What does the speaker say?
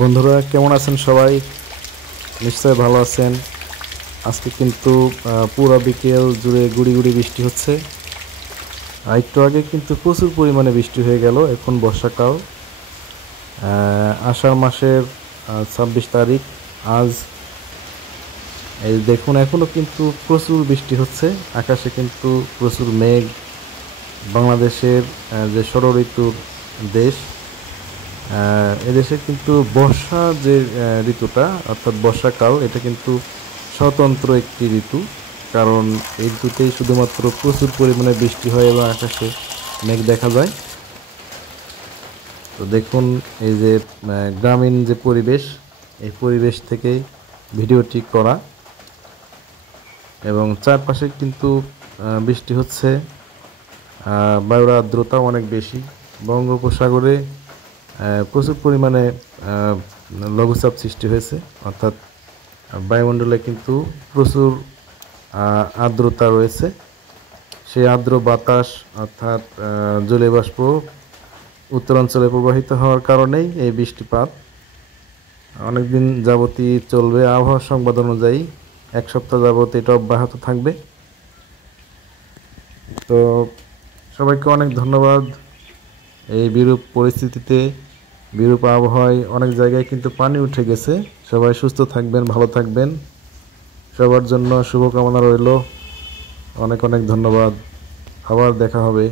বন্ধুরা কেমন আছেন সবাই? নিশ্চয়ই ভালো আছেন। আজকে কিন্তু পুরো বিকেল জুড়ে গুড়ি গুড়ি বৃষ্টি হচ্ছে। একটু আগে কিন্তু প্রচুর পরিমাণে বৃষ্টি হয়ে গেল। এখন বর্ষাকাল, আষাঢ় মাসের 26 তারিখ আজ। এই দেখুন এখনো কিন্তু প্রচুর বৃষ্টি হচ্ছে। আকাশে কিন্তু প্রচুর মেঘ। বাংলাদেশের যে ষড় ঋতুর দেশ, এদেশে কিন্তু বর্ষা যে ঋতুটা অর্থাৎ বর্ষাকাল, এটা কিন্তু স্বতন্ত্র একটি ঋতু। কারণ এই ঋতুতেই শুধুমাত্র প্রচুর পরিমাণে বৃষ্টি হয় এবং আকাশে মেঘ দেখা যায়। তো দেখুন এই যে গ্রামীণ যে পরিবেশ, এই পরিবেশ থেকেই ভিডিওটি করা। এবং চারপাশে কিন্তু বৃষ্টি হচ্ছে। বায়ুর আর্দ্রতাও অনেক বেশি। বঙ্গোপসাগরে প্রচুর পরিমাণে লঘুচাপ সৃষ্টি হয়েছে, অর্থাৎ বায়ুমণ্ডলে কিন্তু প্রচুর আর্দ্রতা রয়েছে। সেই আর্দ্র বাতাস অর্থাৎ জলীয় বাষ্প উত্তরাঞ্চলে প্রবাহিত হওয়ার কারণেই এই বৃষ্টিপাত অনেকদিন যাবতই চলবে। আবহাওয়া সংবাদ অনুযায়ী 1 সপ্তাহ যাবত এটা অব্যাহত থাকবে। তো সবাইকে অনেক ধন্যবাদ। এই বিরূপ পরিস্থিতিতে, বিরূপ আবহাওয়ায় অনেক জায়গায় কিন্তু পানি উঠে গেছে। সবাই সুস্থ থাকবেন, ভালো থাকবেন। সবার জন্য শুভকামনা রইল। অনেক অনেক ধন্যবাদ। আবার দেখা হবে।